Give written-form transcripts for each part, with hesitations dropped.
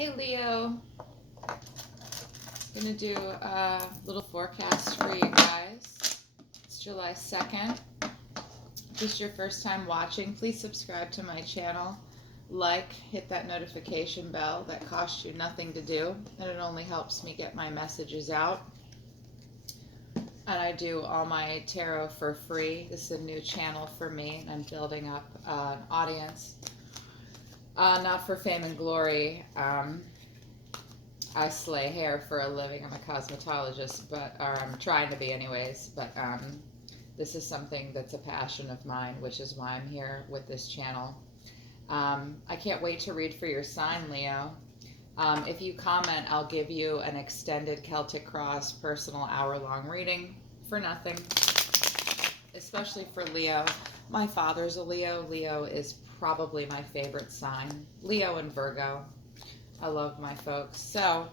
Hey Leo, gonna do a little forecast for you guys. It's July 2nd. If this is your first time watching, please subscribe to my channel. Hit that notification bell. That costs you nothing to do, and it only helps me get my messages out. And I do all my tarot for free. This is a new channel for me, and I'm building up an audience. Not for fame and glory. I slay hair for a living. I'm a cosmetologist, or I'm trying to be anyways, but this is something that's a passion of mine, which is why I'm here with this channel. I can't wait to read for your sign, Leo. If you comment, I'll give you an extended Celtic Cross personal hour-long reading for nothing, especially for Leo. My father's a Leo. Leo is probably my favorite sign. Leo and Virgo. I love my folks. So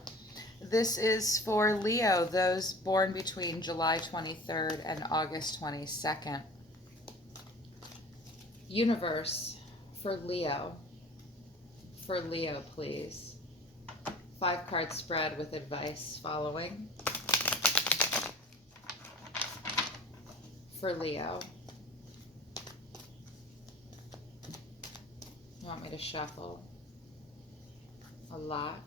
this is for Leo, those born between July 23rd and August 22nd. Universe, for Leo, please. 5-card spread with advice following. For Leo. You want me to shuffle? A lot.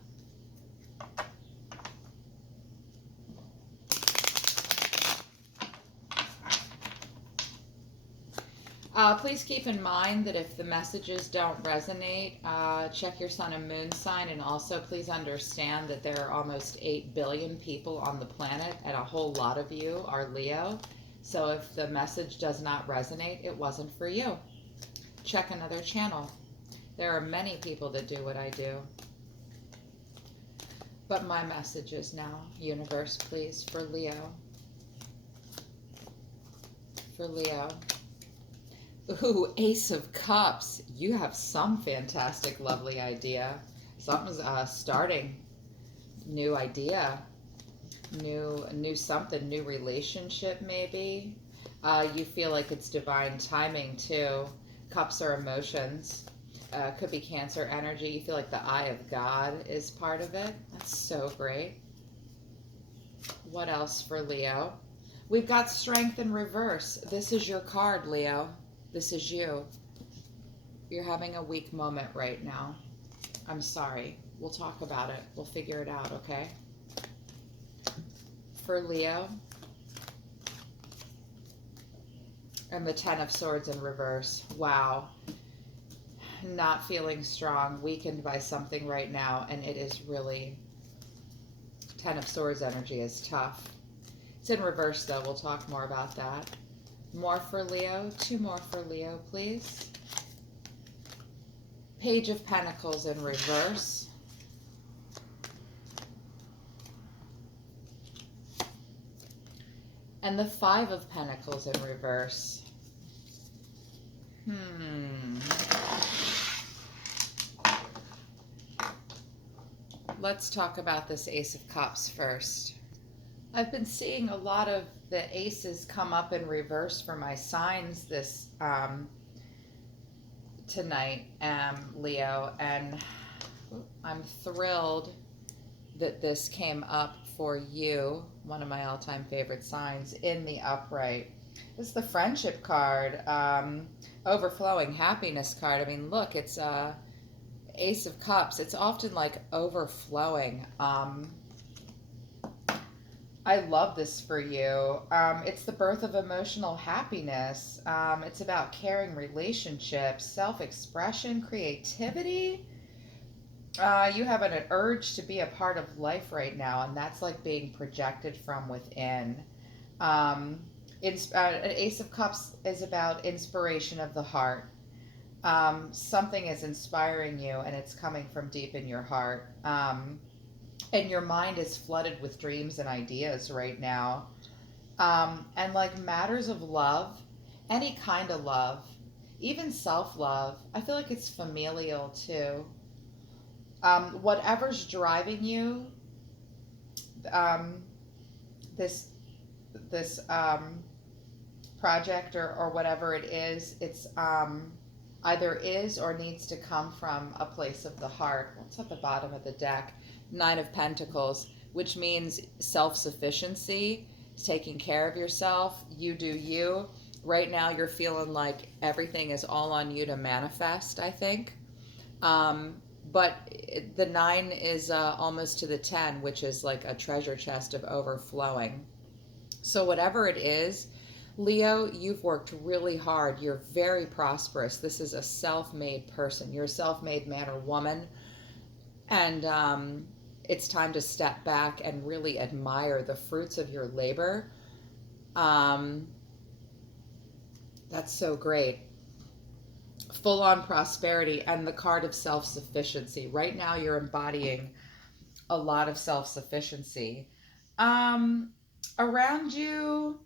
Please keep in mind that if the messages don't resonate, check your sun and moon sign, and also please understand that there are almost 8 billion people on the planet, and a whole lot of you are Leo. So if the message does not resonate, it wasn't for you. Check another channel. There are many people that do what I do. But my message is now, universe, please, for Leo. For Leo. Ooh, Ace of Cups. You have some fantastic, lovely idea. Something's starting. New idea. New something. New relationship, maybe. You feel like it's divine timing, too. Cups are emotions. Could be Cancer energy. You feel like the eye of God is part of it. That's so great. What else for Leo? We've got Strength in reverse. This is your card, Leo. This is you. You're having a weak moment right now. I'm sorry. We'll talk about it. We'll figure it out, okay? For Leo. And the 10 of Swords in reverse. Wow. Not feeling strong, weakened by something right now, and it is really, 10 of Swords energy is tough. It's in reverse though. We'll talk more about that. More for Leo. 2 more for Leo, please. Page of Pentacles in reverse. And the 5 of Pentacles in reverse. Let's talk about this Ace of Cups first. I've been seeing a lot of the aces come up in reverse for my signs this tonight, Leo, and I'm thrilled that this came up for you, one of my all-time favorite signs, in the upright. This is the Friendship card, overflowing happiness card. I mean, look, it's Ace of Cups. It's often like overflowing. I love this for you. It's the birth of emotional happiness. It's about caring relationships, self-expression, creativity. You have an urge to be a part of life right now, and that's like being projected from within. An Ace of Cups is about inspiration of the heart. Something is inspiring you, and it's coming from deep in your heart. And your mind is flooded with dreams and ideas right now. And like matters of love, any kind of love, even self-love, I feel like it's familial too. Whatever's driving you, this project or whatever it is, either is or needs to come from a place of the heart. What's at the bottom of the deck? Nine of Pentacles, which means self-sufficiency, taking care of yourself. You do you. Right now you're feeling like everything is all on you to manifest, I think. Um, but the 9 is almost to the 10, which is like a treasure chest of overflowing. So whatever it is, Leo, you've worked really hard. You're very prosperous. This is a self-made person. You're a self-made man or woman. And it's time to step back and really admire the fruits of your labor. Um, that's so great. Full on prosperity and the card of self sufficiency. Right now, you're embodying a lot of self sufficiency. Um, Around you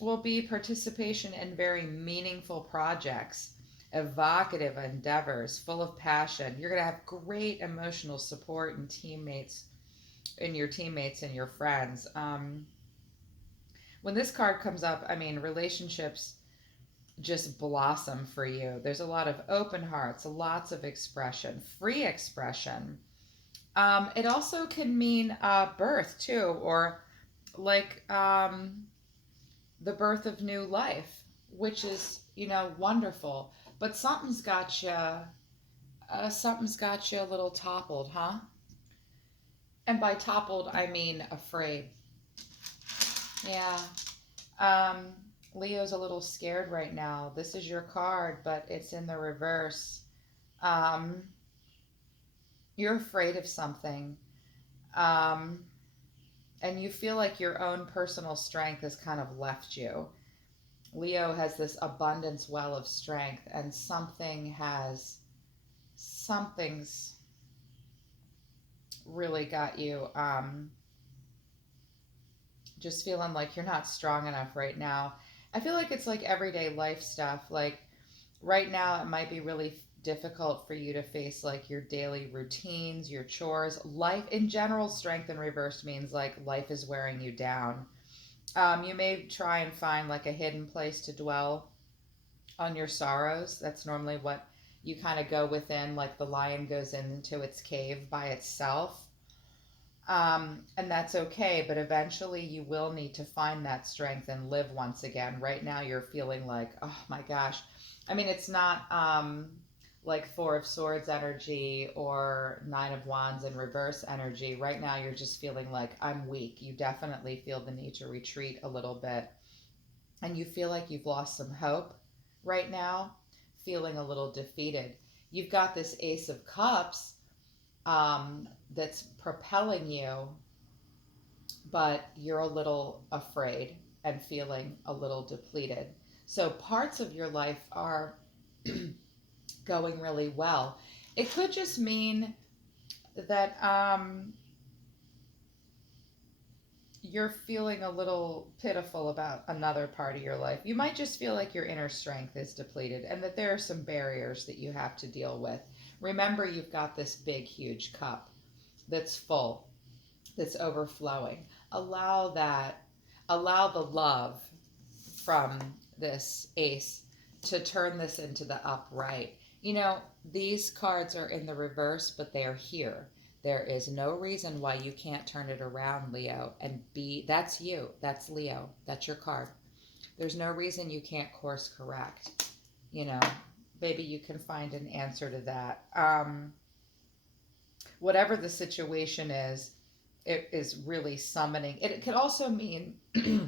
will be participation in very meaningful projects, evocative endeavors, full of passion. You're going to have great emotional support and teammates, in your teammates and your friends. When this card comes up, I mean, relationships just blossom for you. There's a lot of open hearts, lots of expression, free expression. It also can mean birth too, or like the birth of new life, which is, wonderful. But something's got you a little toppled, huh? And by toppled, I mean afraid. Yeah. Um, Leo's a little scared right now. This is your card, but it's in the reverse. Um, you're afraid of something. Um, and you feel like your own personal strength has kind of left you. Leo has this abundance well of strength, and something's really got you just feeling like you're not strong enough right now. I feel like it's like everyday life stuff. Like right now, it might be really difficult for you to face like your daily routines, your chores, life in general. Strength in reverse means like life is wearing you down. You may try and find like a hidden place to dwell on your sorrows. That's normally what you kind of go within, like the lion goes into its cave by itself. And that's okay, but eventually you will need to find that strength and live once again. Right now, you're feeling like, oh my gosh. I mean, it's not like Four of Swords energy or Nine of Wands in reverse energy. Right now, you're just feeling like, I'm weak. You definitely feel the need to retreat a little bit. And you feel like you've lost some hope right now, feeling a little defeated. You've got this Ace of Cups that's propelling you, but you're a little afraid and feeling a little depleted. So parts of your life are going really well. It could just mean that you're feeling a little pitiful about another part of your life. You might just feel like your inner strength is depleted and that there are some barriers that you have to deal with. Remember, you've got this big, huge cup that's full, that's overflowing. Allow the love from this ace to turn this into the upright. These cards are in the reverse, but they are here. There is no reason why you can't turn it around, Leo, and that's you. That's Leo. That's your card. There's no reason you can't course correct. Maybe you can find an answer to that. Whatever the situation is, it is really summoning. It could also mean,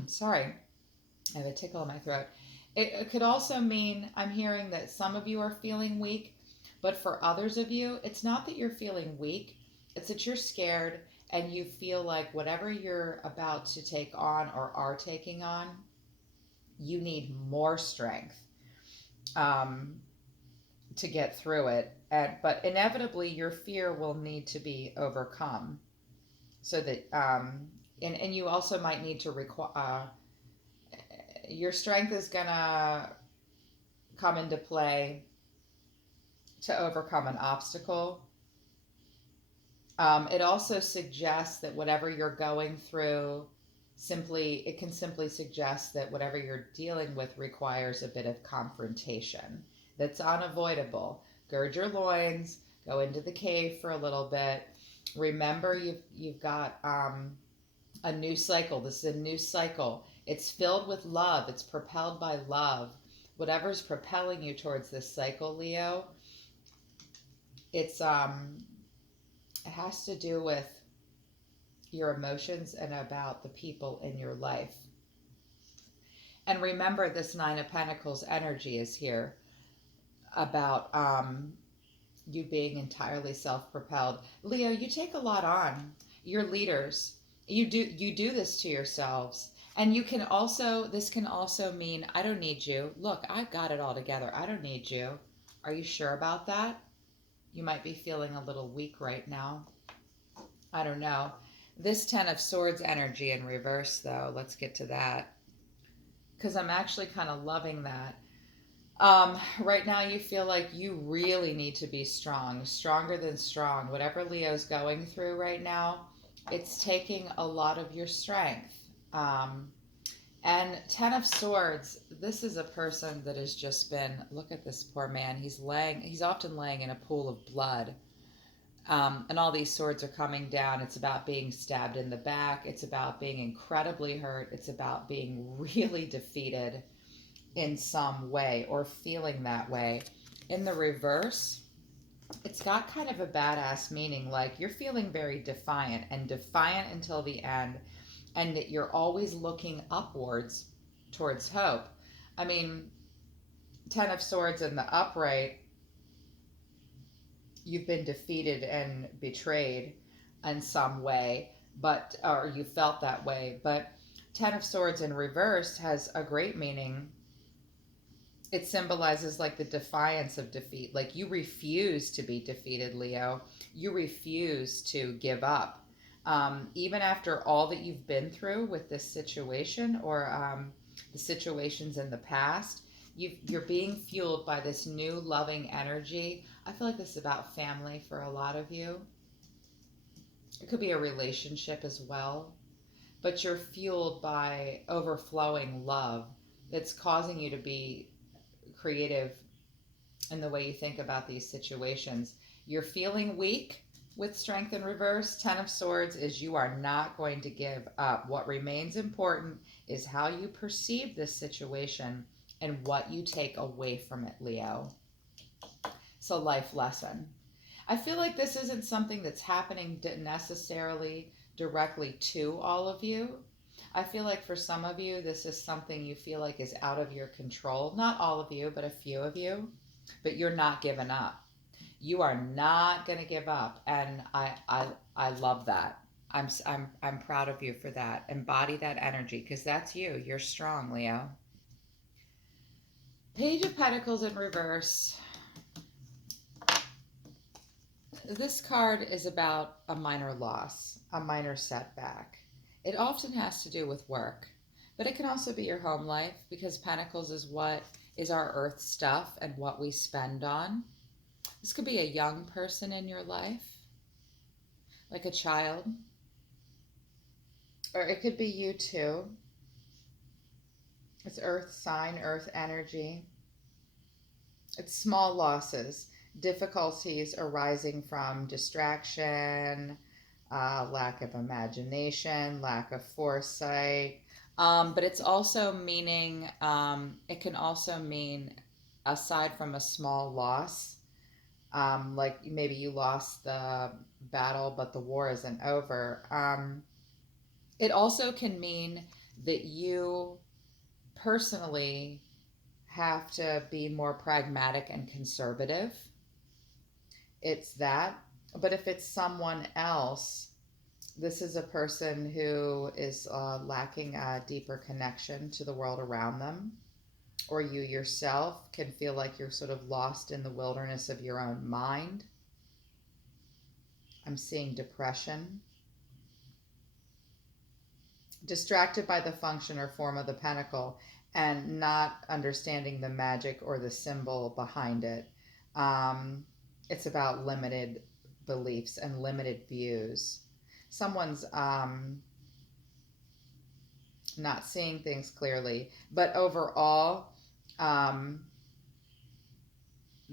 sorry, I have a tickle in my throat. It could also mean, I'm hearing that some of you are feeling weak, but for others of you, it's not that you're feeling weak, it's that you're scared and you feel like whatever you're about to take on or are taking on, you need more strength to get through it. But inevitably, your fear will need to be overcome. So that, and you also might need to require, your strength is going to come into play to overcome an obstacle. It also suggests that whatever you're going through, it can simply suggest that whatever you're dealing with requires a bit of confrontation. that's unavoidable. Gird your loins, go into the cave for a little bit. Remember, you've got a new cycle. This is a new cycle. It's filled with love. It's propelled by love. Whatever's propelling you towards this cycle, Leo, it has to do with your emotions and about the people in your life. And remember, this Nine of Pentacles energy is here about you being entirely self-propelled. Leo, you take a lot on. You're leaders. You do this to yourselves. And you can also, this can also mean, I don't need you. Look, I've got it all together. I don't need you. Are you sure about that? You might be feeling a little weak right now. I don't know. This Ten of Swords energy in reverse, though, let's get to that. Because I'm actually kind of loving that. Right now you feel like you really need to be strong, stronger than strong. Whatever Leo's going through right now, it's taking a lot of your strength. And Ten of Swords, this is a person that has just been, look at this poor man. He's often laying in a pool of blood. And all these swords are coming down. It's about being stabbed in the back. It's about being incredibly hurt. It's about being really defeated in some way or feeling that way. In the reverse, it's got kind of a badass meaning, like you're feeling very defiant and defiant until the end, and that you're always looking upwards towards hope. I mean, Ten of Swords in the upright, you've been defeated and betrayed in some way, but or you felt that way. But Ten of Swords in reverse has a great meaning. It symbolizes like the defiance of defeat. Like you refuse to be defeated, Leo. You refuse to give up. Even after all that you've been through with this situation or the situations in the past, you're being fueled by this new loving energy. I feel like this is about family for a lot of you. It could be a relationship as well. But you're fueled by overflowing love that's causing you to be creative in the way you think about these situations. You're feeling weak with strength in reverse. Ten of Swords is you are not going to give up. What remains important is how you perceive this situation and what you take away from it, Leo. So life lesson. I feel like this isn't something that's happening necessarily directly to all of you. I feel like for some of you, this is something you feel like is out of your control. Not all of you, but a few of you. But you're not giving up. You are not going to give up, and I love that. I'm proud of you for that. Embody that energy because that's you. You're strong, Leo. Page of Pentacles in reverse. This card is about a minor loss, a minor setback. It often has to do with work, but it can also be your home life because Pentacles is what is our earth stuff and what we spend on. This could be a young person in your life, like a child, or it could be you too. It's earth sign, earth energy. It's small losses, difficulties arising from distraction, lack of imagination, lack of foresight. But it's also meaning, it can also mean, aside from a small loss, like maybe you lost the battle, but the war isn't over. It also can mean that you personally have to be more pragmatic and conservative. It's that. But if it's someone else, this is a person who is lacking a deeper connection to the world around them, or you yourself can feel like you're sort of lost in the wilderness of your own mind. I'm seeing depression. Distracted by the function or form of the pentacle and not understanding the magic or the symbol behind it. It's about limited beliefs and limited views. Someone's not seeing things clearly, but overall,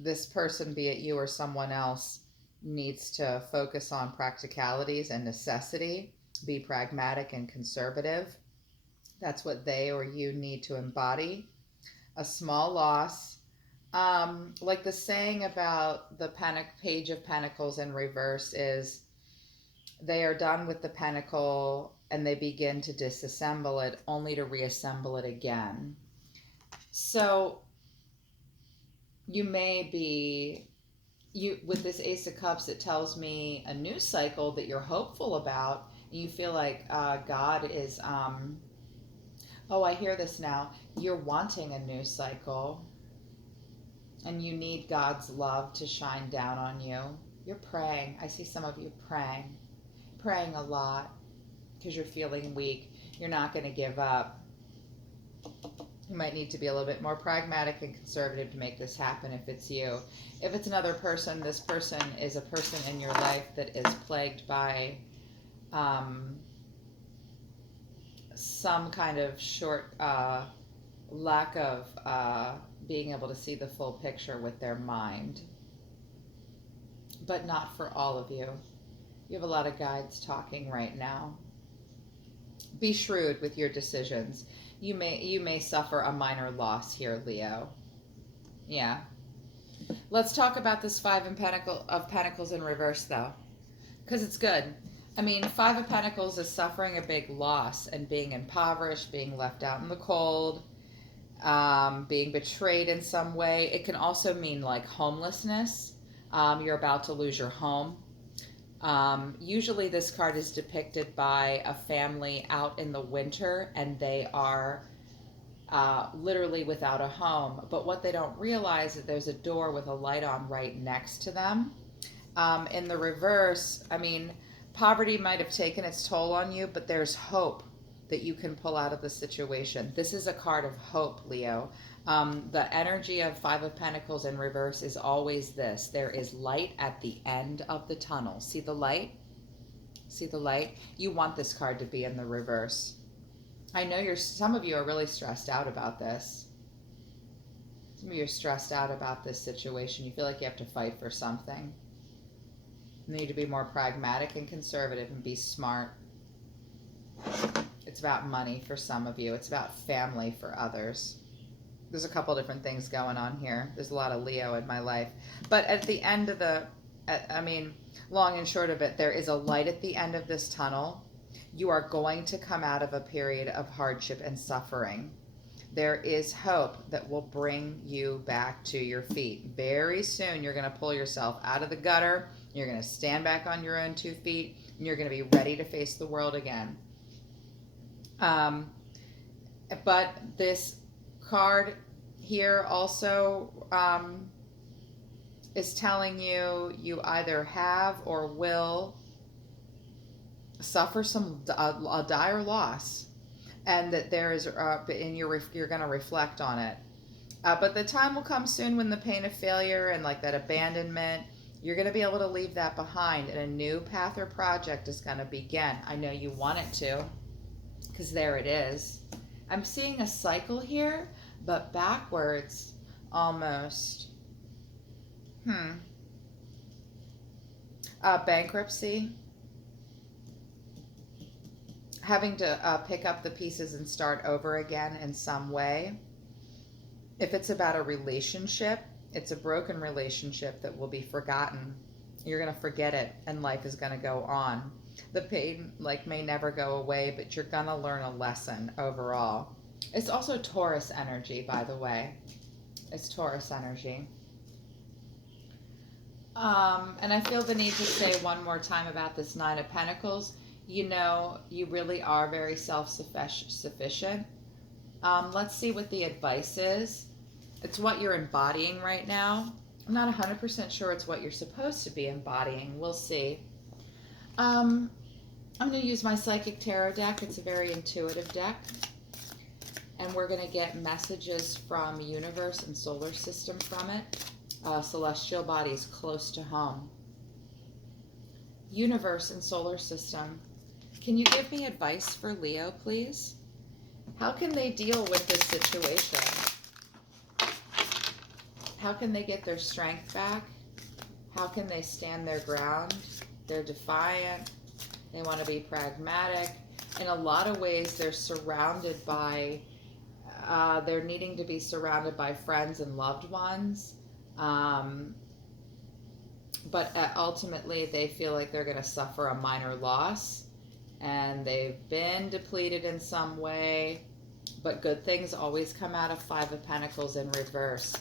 this person, be it you or someone else, needs to focus on practicalities and necessity, be pragmatic and conservative. That's what they or you need to embody. A small loss. Like the saying about the Page of Pentacles in reverse is, they are done with the pentacle and they begin to disassemble it only to reassemble it again. So you may be, with this Ace of Cups, it tells me a new cycle that you're hopeful about. And you feel like God is, oh, I hear this now. You're wanting a new cycle and you need God's love to shine down on you. You're praying. I see some of you praying a lot because you're feeling weak. You're not going to give up. You might need to be a little bit more pragmatic and conservative to make this happen if it's you. If it's another person, this person is a person in your life that is plagued by some kind of short lack of being able to see the full picture with their mind. But not for all of you. You have a lot of guides talking right now. Be shrewd with your decisions. You may suffer a minor loss here, Leo. Yeah. Let's talk about this Five of Pentacles in reverse, though, because it's good. I mean, Five of Pentacles is suffering a big loss and being impoverished, being left out in the cold, being betrayed in some way. It can also mean like homelessness. You're about to lose your home. Usually this card is depicted by a family out in the winter and they are literally without a home. But what they don't realize is there's a door with a light on right next to them. In the reverse, I mean, poverty might have taken its toll on you, but there's hope that you can pull out of the situation. This is a card of hope, Leo. The energy of Five of Pentacles in reverse is always this. There is light at the end of the tunnel. See the light? See the light? You want this card to be in the reverse. I know some of you are really stressed out about this. Some of you are stressed out about this situation. You feel like you have to fight for something. You need to be more pragmatic and conservative and be smart. It's about money for some of you. It's about family for others. There's a couple different things going on here. There's a lot of Leo in my life. But at the end of long and short of it, there is a light at the end of this tunnel. You are going to come out of a period of hardship and suffering. There is hope that will bring you back to your feet. Very soon, you're going to pull yourself out of the gutter. You're going to stand back on your own 2 feet, and you're going to be ready to face the world again. But this card here also is telling you you either have or will suffer a dire loss, and that there is and you're going to reflect on it. But the time will come soon when the pain of failure and like that abandonment, you're going to be able to leave that behind, and a new path or project is going to begin. I know you want it to, because there it is. I'm seeing a cycle here, but backwards almost. Bankruptcy. Having to pick up the pieces and start over again in some way. If it's about a relationship, it's a broken relationship that will be forgotten. You're going to forget it and life is going to go on. The pain may never go away, but you're going to learn a lesson overall. It's also Taurus energy, by the way. It's Taurus energy. And I feel the need to say one more time about this Nine of Pentacles. You know, you really are very self-sufficient. Let's see what the advice is. It's what you're embodying right now. I'm not 100% sure it's what you're supposed to be embodying. We'll see. I'm going to use my Psychic Tarot deck. It's a very intuitive deck. And we're going to get messages from universe and solar system from it. Celestial bodies close to home. Universe and solar system. Can you give me advice for Leo, please? How can they deal with this situation? How can they get their strength back? How can they stand their ground? They're defiant. They want to be pragmatic. In a lot of ways, they're surrounded by, they're needing to be surrounded by friends and loved ones. But ultimately, they feel like they're going to suffer a minor loss. And they've been depleted in some way. But good things always come out of Five of Pentacles in reverse.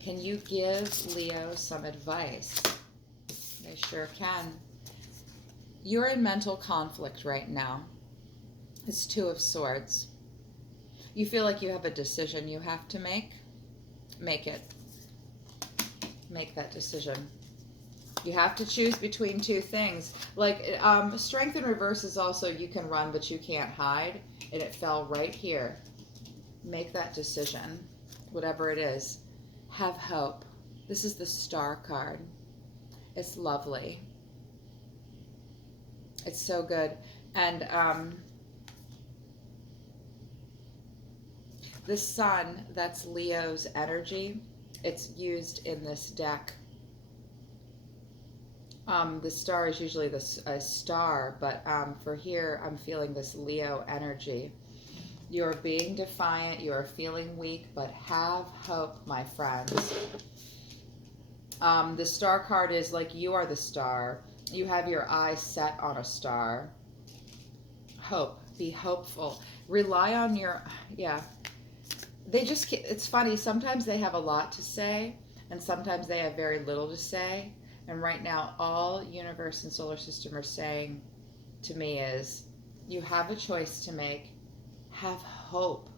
Can you give Leo some advice? They sure can. You're in mental conflict right now. It's Two of Swords. You feel like you have a decision you have to make. Make it. Make that decision. You have to choose between two things. Like, strength in reverse is also you can run, but you can't hide. And it fell right here. Make that decision, whatever it is. Have hope. This is the Star card. It's lovely. It's so good. And the Sun, that's Leo's energy. It's used in this deck. The star is usually a star, but for here, I'm feeling this Leo energy. You're being defiant, you are feeling weak, but have hope, my friends. The Star card is like you are the star. You have your eyes set on a star. Hope. Be hopeful. Rely on your, yeah. They just, it's funny, sometimes they have a lot to say, and sometimes they have very little to say. And right now, all universe and solar system are saying to me is, you have a choice to make. Have hope.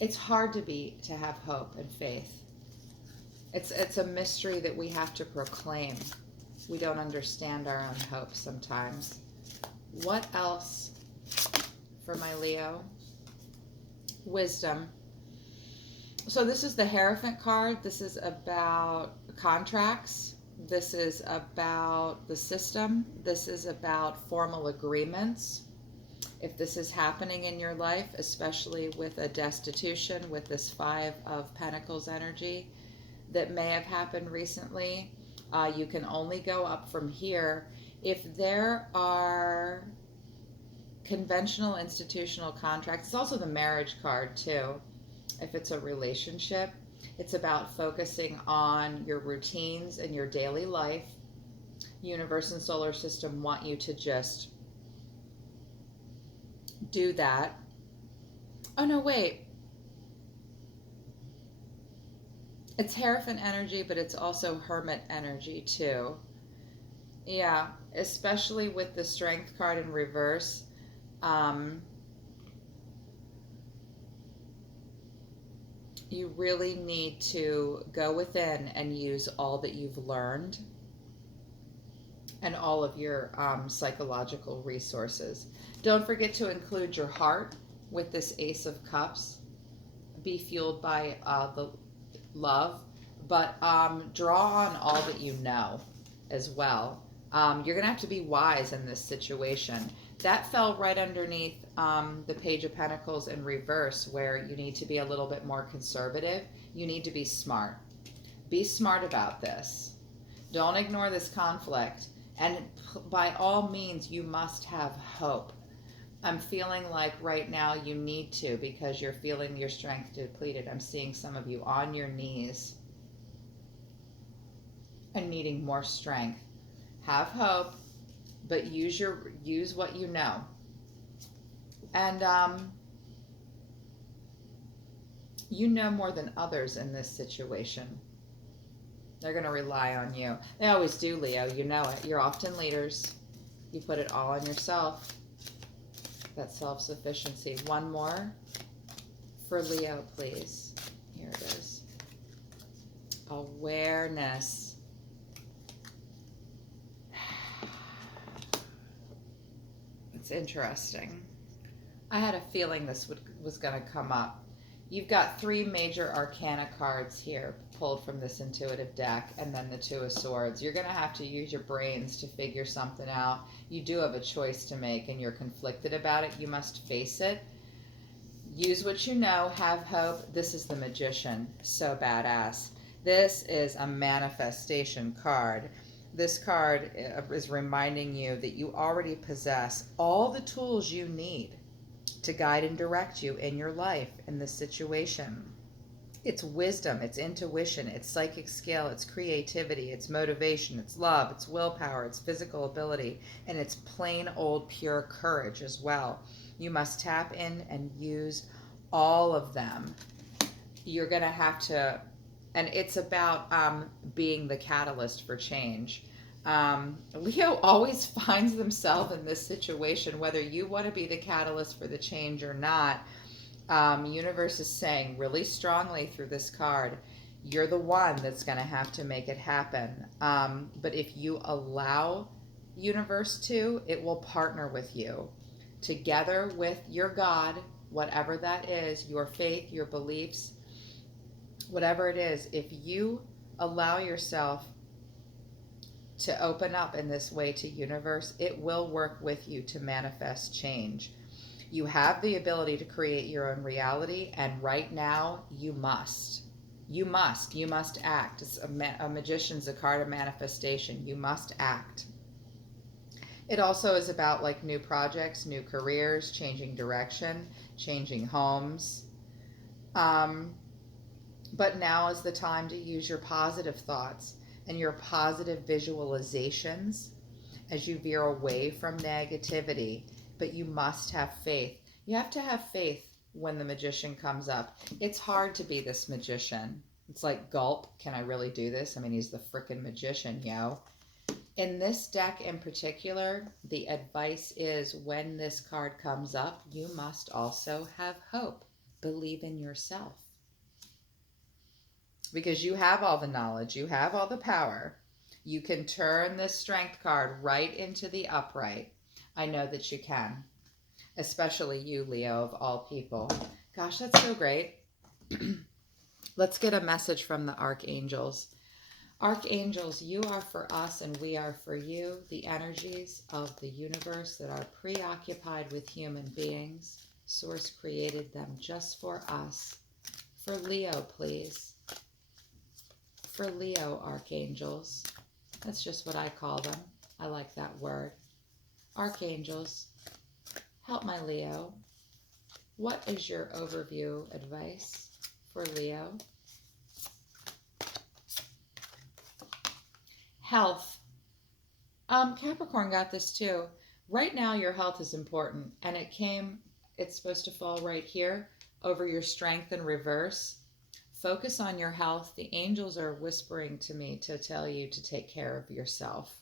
It's hard to have hope and faith. It's a mystery that we have to proclaim. We don't understand our own hope sometimes. What else for my Leo? Wisdom. So this is the Hierophant card. This is about contracts. This is about the system. This is about formal agreements. If this is happening in your life, especially with a destitution, with this Five of Pentacles energy that may have happened recently, you can only go up from here. If there are conventional institutional contracts, it's also the marriage card too. If it's a relationship, it's about focusing on your routines and your daily life. Universe and solar system want you to just do that. Oh no, wait. It's Hierophant energy, but it's also Hermit energy too. Yeah, especially with the Strength card in reverse. You really need to go within and use all that you've learned and all of your psychological resources. Don't forget to include your heart with this Ace of Cups. Be fueled by the love, but draw on all that you know as well. You're going to have to be wise in this situation. That fell right underneath the Page of Pentacles in reverse, where you need to be a little bit more conservative. You need to be smart. Be smart about this. Don't ignore this conflict. And by all means, you must have hope. I'm feeling like right now you need to, because you're feeling your strength depleted. I'm seeing some of you on your knees and needing more strength. Have hope, but use what you know. And you know more than others in this situation. They're going to rely on you. They always do, Leo. You know it. You're often leaders. You put it all on yourself. That self-sufficiency. One more for Leo, please. Here it is. Awareness. It's interesting. I had a feeling this was going to come up. You've got 3 major arcana cards here pulled from this intuitive deck, and then the Two of Swords. You're going to have to use your brains to figure something out. You do have a choice to make, and you're conflicted about it. You must face it. Use what you know. Have hope. This is the Magician. So badass. This is a manifestation card. This card is reminding you that you already possess all the tools you need to guide and direct you in your life, in this situation. It's wisdom, it's intuition, it's psychic skill, it's creativity, it's motivation, it's love, it's willpower, it's physical ability, and it's plain old pure courage as well. You must tap in and use all of them. You're going to have to, and it's about being the catalyst for change. Leo always finds themselves in this situation, whether you want to be the catalyst for the change or not. Universe is saying really strongly through this card, you're the one that's going to have to make it happen. But if you allow universe to, it will partner with you together with your God, whatever that is, your faith, your beliefs, whatever it is. If you allow yourself to open up in this way to universe, it will work with you to manifest change. You have the ability to create your own reality, and right now you must. You must act. It's a magician's a card of manifestation. You must act. It also is about like new projects, new careers, changing direction, changing homes. But now is the time to use your positive thoughts and your positive visualizations as you veer away from negativity. But you must have faith. You have to have faith when the magician comes up. It's hard to be this magician. It's like, gulp, can I really do this? I mean, he's the frickin' magician, yo. In this deck in particular, the advice is when this card comes up, you must also have hope. Believe in yourself. Because you have all the knowledge, you have all the power. You can turn this strength card right into the upright. I know that you can, especially you, Leo, of all people. Gosh, that's so great. Let's get a message from the archangels. Archangels, you are for us and we are for you, the energies of the universe that are preoccupied with human beings. Source created them just for us. For Leo, please. For Leo, archangels. That's just what I call them. I like that word. Archangels, help my Leo. What is your overview advice for Leo? Health. Capricorn got this too. Right now your health is important, and it's supposed to fall right here over your strength in reverse. Focus on your health. The angels are whispering to me to tell you to take care of yourself.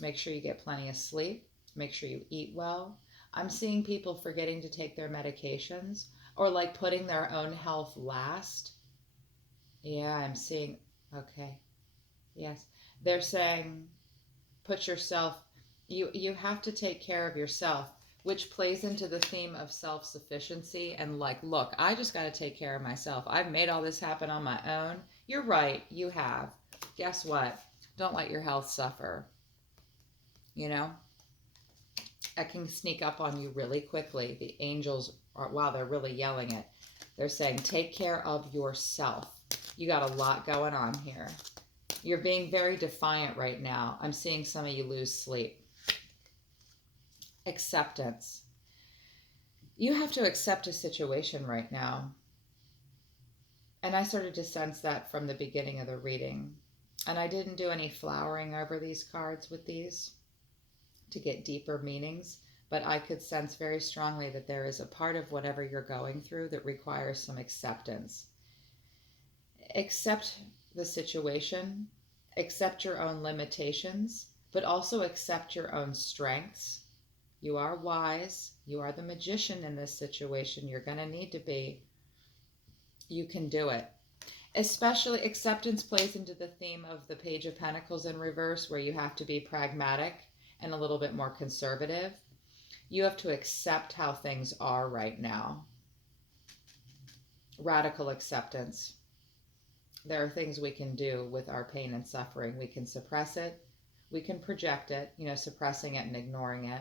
Make sure you get plenty of sleep. Make sure you eat well. I'm seeing people forgetting to take their medications or like putting their own health last. Yeah, I'm seeing, okay. Yes. They're saying, put yourself, you have to take care of yourself, which plays into the theme of self-sufficiency and like, look, I just got to take care of myself. I've made all this happen on my own. You're right, you have. Guess what? Don't let your health suffer. You know, that can sneak up on you really quickly. The angels are, wow, they're really yelling it. They're saying, take care of yourself. You got a lot going on here. You're being very defiant right now. I'm seeing some of you lose sleep. Acceptance. You have to accept a situation right now. And I started to sense that from the beginning of the reading. And I didn't do any flowering over these cards with these to get deeper meanings, but I could sense very strongly that there is a part of whatever you're going through that requires some acceptance. Accept the situation, accept your own limitations, but also accept your own strengths. You are wise. You are the magician in this situation. You're going to need to be. You can do it. Especially acceptance plays into the theme of the Page of Pentacles in reverse, where you have to be pragmatic and a little bit more conservative. You have to accept how things are right now. Radical acceptance. There are things we can do with our pain and suffering. We can suppress it. We can project it, suppressing it and ignoring it.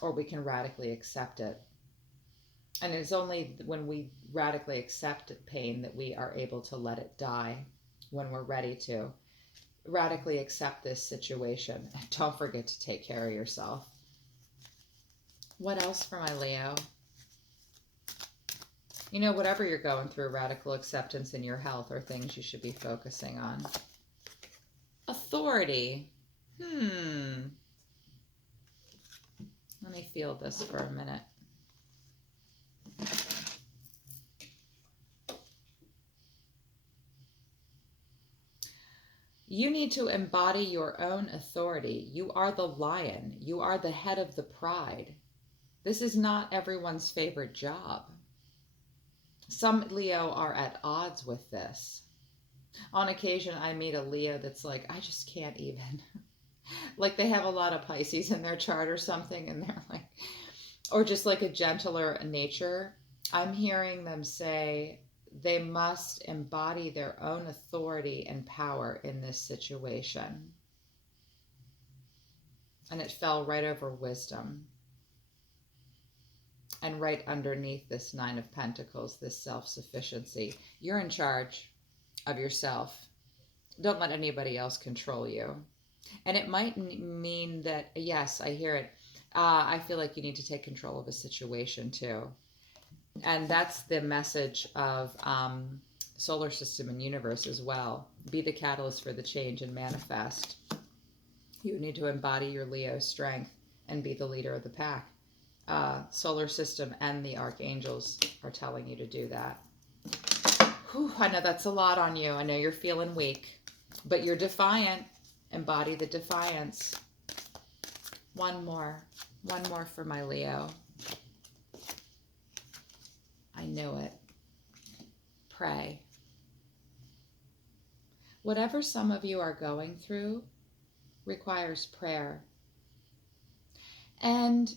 Or we can radically accept it. And it's only when we radically accept pain that we are able to let it die when we're ready to. Radically accept this situation. Don't forget to take care of yourself. What else for my Leo? You know, whatever you're going through, radical acceptance in your health are things you should be focusing on. Authority. Let me feel this for a minute. You need to embody your own authority. You are the lion. You are the head of the pride. This is not everyone's favorite job. Some Leo are at odds with this. On occasion, I meet a Leo that's like, I just can't even. Like they have a lot of Pisces in their chart or something, and they're like, or just like a gentler nature. I'm hearing them say they must embody their own authority and power in this situation. And it fell right over wisdom. And right underneath this Nine of Pentacles, this self-sufficiency. You're in charge of yourself. Don't let anybody else control you. And it might mean that, yes, I hear it. I feel like you need to take control of a situation too. And that's the message of solar system and universe as well. Be the catalyst for the change and manifest. You need to embody your Leo strength and be the leader of the pack. Solar system and the archangels are telling you to do that. Whew, I know that's a lot on you. I know you're feeling weak, but you're defiant. Embody the defiance. One more for my Leo. I know it. Pray. Whatever some of you are going through requires prayer. And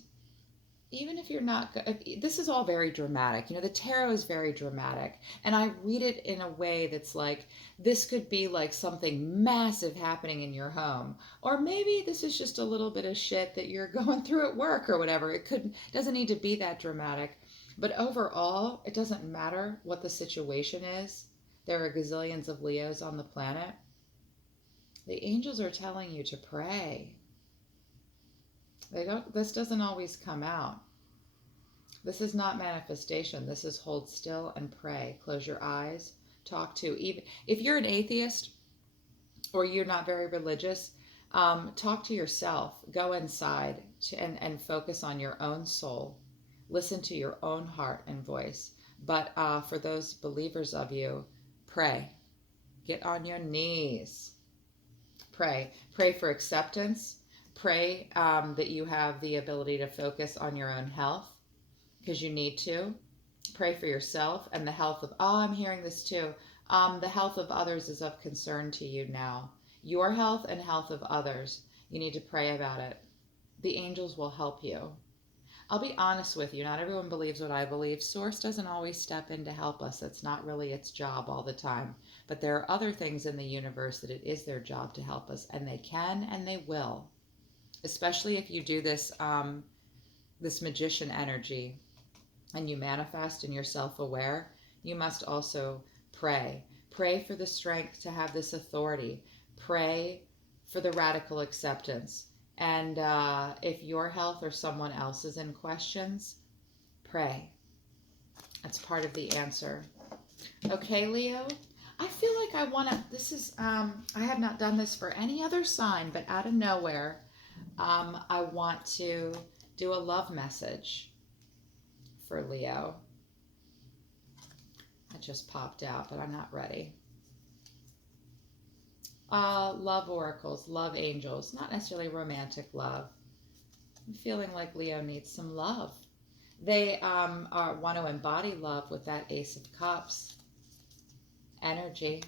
even if you're not, this is all very dramatic. You know, the tarot is very dramatic. And I read it in a way that's like, this could be like something massive happening in your home. Or maybe this is just a little bit of shit that you're going through at work or whatever. It doesn't need to be that dramatic. But overall, it doesn't matter what the situation is. There are gazillions of Leos on the planet. The angels are telling you to pray. This doesn't always come out. This is not manifestation. This is hold still and pray. Close your eyes. Talk to, even if you're an atheist or you're not very religious, talk to yourself. Go inside and focus on your own soul. Listen to your own heart and voice. But for those believers of you, pray. Get on your knees. Pray. Pray for acceptance. Pray that you have the ability to focus on your own health, because you need to. Pray for yourself and the health of, I'm hearing this too. The health of others is of concern to you now. Your health and health of others, you need to pray about it. The angels will help you. I'll be honest with you, not everyone believes what I believe. Source doesn't always step in to help us. It's not really its job all the time. But there are other things in the universe that it is their job to help us, and they can and they will. Especially if you do this, this magician energy and you manifest and you're self-aware, you must also pray. Pray for the strength to have this authority. Pray for the radical acceptance. And if your health or someone else's in questions, pray. That's part of the answer. Okay, Leo? I feel like I want to, this is, I have not done this for any other sign, but out of nowhere, I want to do a love message for Leo. It just popped out, but I'm not ready. Love oracles, love angels, not necessarily romantic love. I'm feeling like Leo needs some love. They want to embody love with that Ace of Cups energy.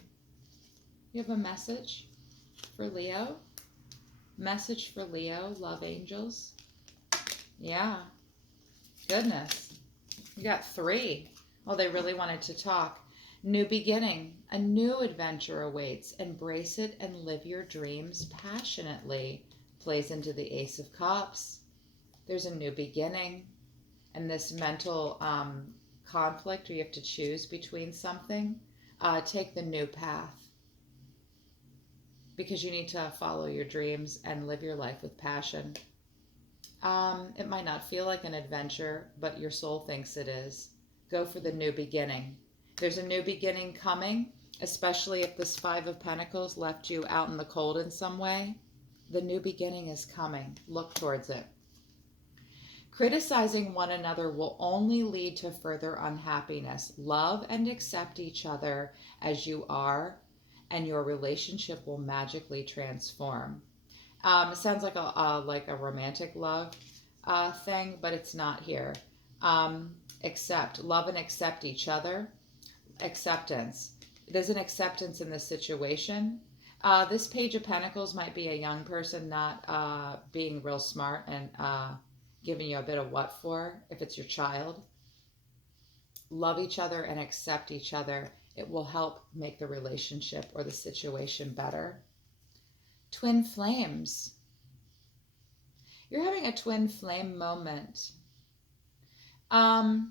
You have a message for Leo? Message for Leo, love angels? Yeah. Goodness. You got 3. Oh, they really wanted to talk. New beginning. A new adventure awaits. Embrace it and live your dreams passionately. Plays into the Ace of Cups. There's a new beginning. and this mental conflict where you have to choose between something, take the new path, because you need to follow your dreams and live your life with passion. It might not feel like an adventure, but your soul thinks it is. Go for the new beginning. There's a new beginning coming, especially if this Five of Pentacles left you out in the cold in some way. The new beginning is coming. Look towards it. Criticizing one another will only lead to further unhappiness. Love and accept each other as you are, and your relationship will magically transform. It sounds like a romantic love thing, but it's not here. Love and accept each other. Acceptance. There's an acceptance in this situation. This Page of Pentacles might be a young person not being real smart and giving you a bit of what for if it's your child. Love each other and accept each other. It will help make the relationship or the situation better. Twin flames. You're having a twin flame moment. I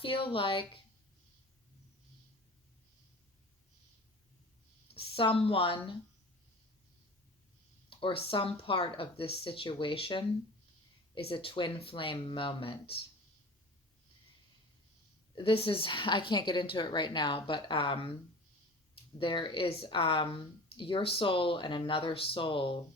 feel like someone or some part of this situation is a twin flame moment. This is, I can't get into it right now, but there is your soul and another soul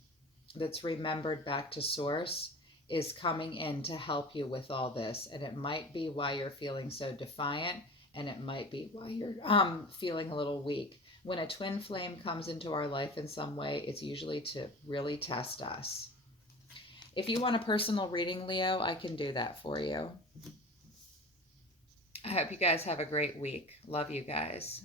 that's remembered back to source is coming in to help you with all this. And it might be why you're feeling so defiant, and it might be why you're feeling a little weak. When a twin flame comes into our life in some way, it's usually to really test us. If you want a personal reading, Leo, I can do that for you. I hope you guys have a great week. Love you guys.